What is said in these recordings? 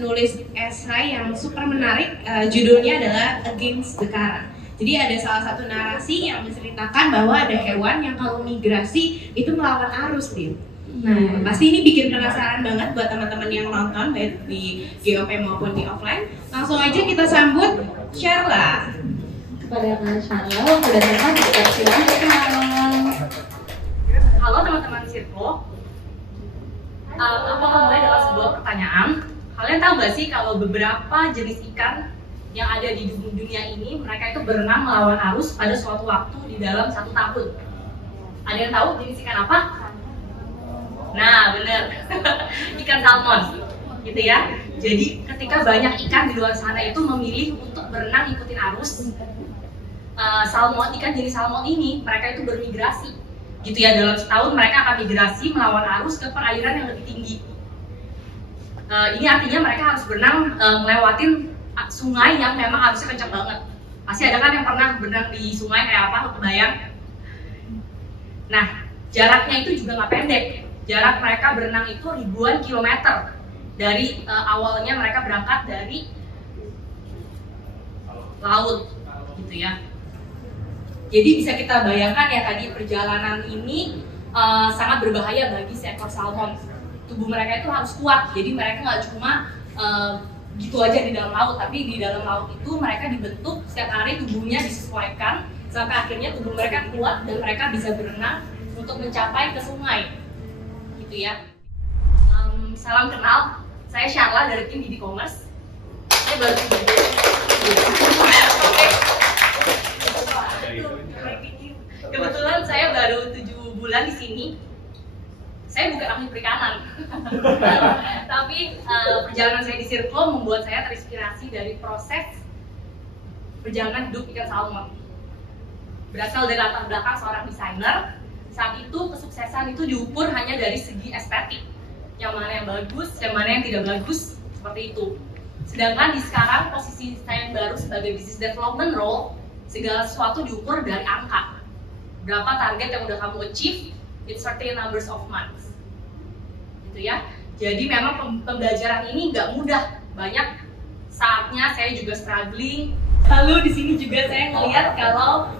menulis esai yang super menarik, judulnya adalah Against the Current. Jadi ada salah satu narasi yang menceritakan bahwa ada hewan yang kalau migrasi itu melawan arus, Din. Nah, pasti ini bikin penasaran banget buat teman-teman yang nonton baik di GOP maupun di offline. Langsung aja kita sambut Sharla. Kepada Kak Sharla, sudah datang kita silakan. Halo teman-teman Sirko. Aku akan mulai dengan sebuah pertanyaan. Kalian tahu nggak sih kalau beberapa jenis ikan yang ada di dunia ini, mereka itu berenang melawan arus pada suatu waktu di dalam 1 tahun? Ada yang tahu jenis ikan apa? Nah, bener. Ikan salmon, gitu ya. Jadi ketika banyak ikan di luar sana itu memilih untuk berenang ikutin arus, ikan jenis salmon ini mereka itu bermigrasi, gitu ya. Dalam setahun mereka akan migrasi melawan arus ke perairan yang lebih tinggi. Ini artinya mereka harus berenang ngelewatin sungai yang memang arusnya kencang banget. Pasti ada kan yang pernah berenang di sungai kayak apa, kebayang? Nah, jaraknya itu juga nggak pendek. Jarak mereka berenang itu ribuan kilometer. Dari awalnya mereka berangkat dari laut, gitu ya. Jadi bisa kita bayangkan ya tadi perjalanan ini sangat berbahaya bagi seekor salmon. Tubuh mereka itu harus kuat, jadi mereka nggak cuma gitu aja di dalam laut, tapi di dalam laut itu mereka dibentuk setiap hari, tubuhnya disesuaikan sampai akhirnya tubuh mereka kuat dan mereka bisa berenang untuk mencapai ke sungai, gitu ya. Salam kenal, saya Sharla dari tim Didi Commerce. Saya baru kebetulan saya baru 7 bulan di sini. Saya bukan ahli perikanan, tapi perjalanan saya di Sirko membuat saya terinspirasi dari proses perjalanan hidup ikan salmon. Berasal dari latar belakang seorang desainer, saat itu kesuksesan itu diukur hanya dari segi estetik, yang mana yang bagus, yang mana yang tidak bagus, seperti itu. Sedangkan di sekarang posisi saya yang baru sebagai business development role, segala sesuatu diukur dari angka. Berapa target yang udah kamu achieve in certain numbers of months, gitu ya. Jadi memang pembelajaran ini nggak mudah, banyak saatnya saya juga struggling. Lalu di sini juga saya ngelihat kalau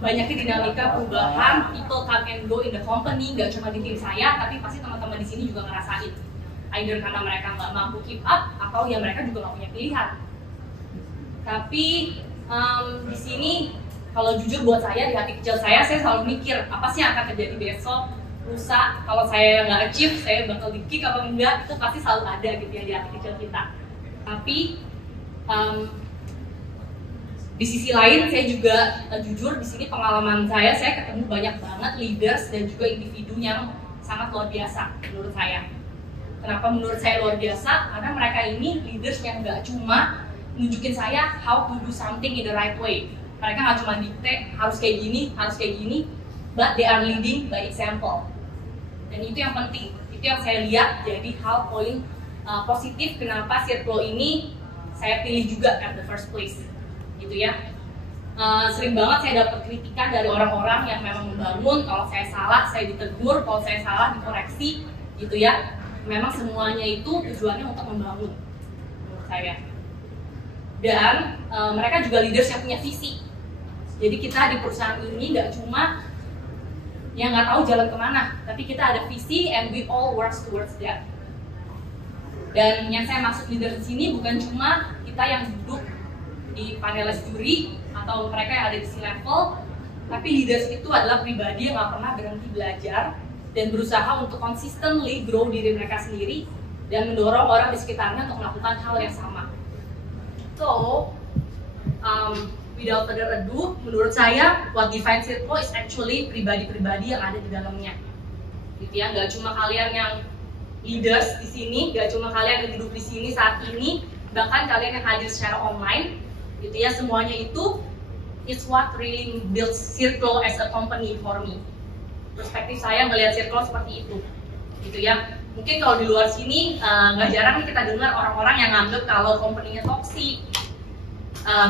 banyaknya dinamika perubahan, people come and go in the company, nggak cuma di tim saya, tapi pasti teman-teman di sini juga ngerasain. Either karena mereka nggak mampu keep up, atau ya mereka juga nggak punya pilihan. Tapi di sini kalau jujur buat saya, di hati kecil saya selalu mikir apa sih yang akan terjadi besok, lusa. Kalau saya nggak achieve, saya bakal di kick apa enggak, itu pasti selalu ada gitu ya di hati kecil kita. Tapi di sisi lain saya juga jujur di sini pengalaman saya ketemu banyak banget leaders dan juga individu yang sangat luar biasa menurut saya. Kenapa menurut saya luar biasa? Karena mereka ini leaders yang nggak cuma nunjukin saya how to do something in the right way. Mereka nggak cuma dikte harus kayak gini, but they are leading by example. Dan itu yang penting, itu yang saya lihat jadi hal poin positif kenapa Sirko ini saya pilih juga at the first place, gitu ya. Sering banget saya dapat kritikan dari orang-orang yang memang membangun. Kalau saya salah, saya ditegur. Kalau saya salah, dikoreksi, gitu ya. Memang semuanya itu tujuannya untuk membangun, menurut saya. Dan mereka juga leaders yang punya visi. Jadi kita di perusahaan ini nggak cuma yang nggak tahu jalan kemana, tapi kita ada visi and we all work towards that. Dan yang saya maksud leader di sini bukan cuma kita yang duduk di panelis juri atau mereka yang ada di C-level, tapi leaders itu adalah pribadi yang nggak pernah berhenti belajar dan berusaha untuk consistently grow diri mereka sendiri dan mendorong orang di sekitarnya untuk melakukan hal yang sama. So, without further ado, menurut saya what defines Sirko is actually pribadi-pribadi yang ada di dalamnya, gitu ya. Gak cuma kalian yang leaders di sini, gak cuma kalian yang hidup di sini saat ini, bahkan kalian yang hadir secara online, gitu ya. Semuanya itu is what really builds Sirko as a company for me. Perspektif saya melihat Sirko seperti itu, gitu ya. Mungkin kalau di luar sini nggak jarang kita dengar orang-orang yang nganggap kalau company-nya toxic,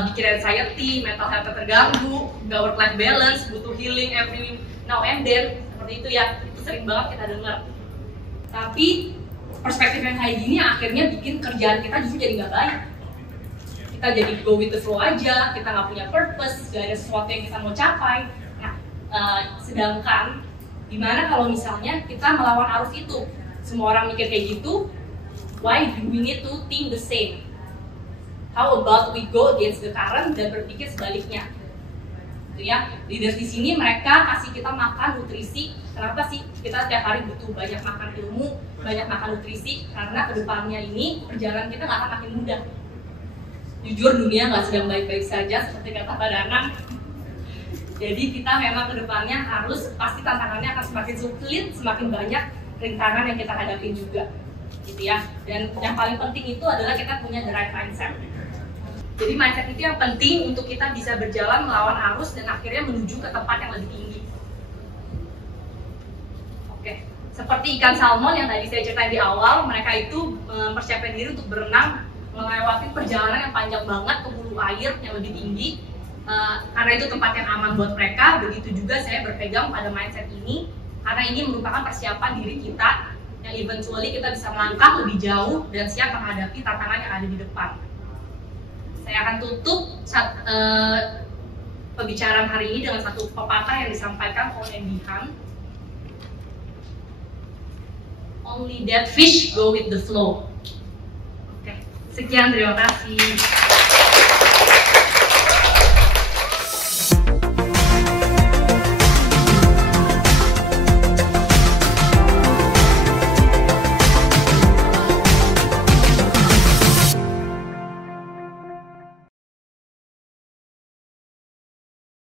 bikin anxiety, mental health terganggu, gak work life balance, butuh healing every now and then, seperti itu ya. Itu sering banget kita dengar. Tapi perspektif yang kayak gini akhirnya bikin kerjaan kita justru jadi nggak baik. Kita jadi go with the flow aja, kita nggak punya purpose, nggak ada sesuatu yang kita mau capai. Nah, sedangkan gimana kalau misalnya kita melawan arus itu? Semua orang mikir kayak gitu, why do we need to think the same? How about we go against the current dan berpikir sebaliknya? Gitu ya, leaders di sini mereka kasih kita makan nutrisi. Kenapa sih kita setiap hari butuh banyak makan ilmu, banyak makan nutrisi? Karena kedepannya ini perjalanan kita nggak akan makin mudah. Jujur dunia nggak sedang baik-baik saja seperti kata Pak Danang. Jadi kita memang kedepannya harus pasti tantangannya akan semakin sulit, semakin banyak rintangan yang kita hadapi juga, gitu ya. Dan yang paling penting itu adalah kita punya the right mindset. Jadi mindset itu yang penting untuk kita bisa berjalan melawan arus dan akhirnya menuju ke tempat yang lebih tinggi. Oke, seperti ikan salmon yang tadi saya ceritain di awal, mereka itu mempersiapkan diri untuk berenang melewati perjalanan yang panjang banget ke hulu air yang lebih tinggi. Karena itu tempat yang aman buat mereka, begitu juga saya berpegang pada mindset ini karena ini merupakan persiapan diri kita yang eventually kita bisa melangkah lebih jauh dan siap menghadapi tantangan yang ada di depan. Saya akan tutup pembicaraan hari ini dengan satu pepatah yang disampaikan oleh Bihan. Only that fish go with the flow. Oke, sekian, terima kasih.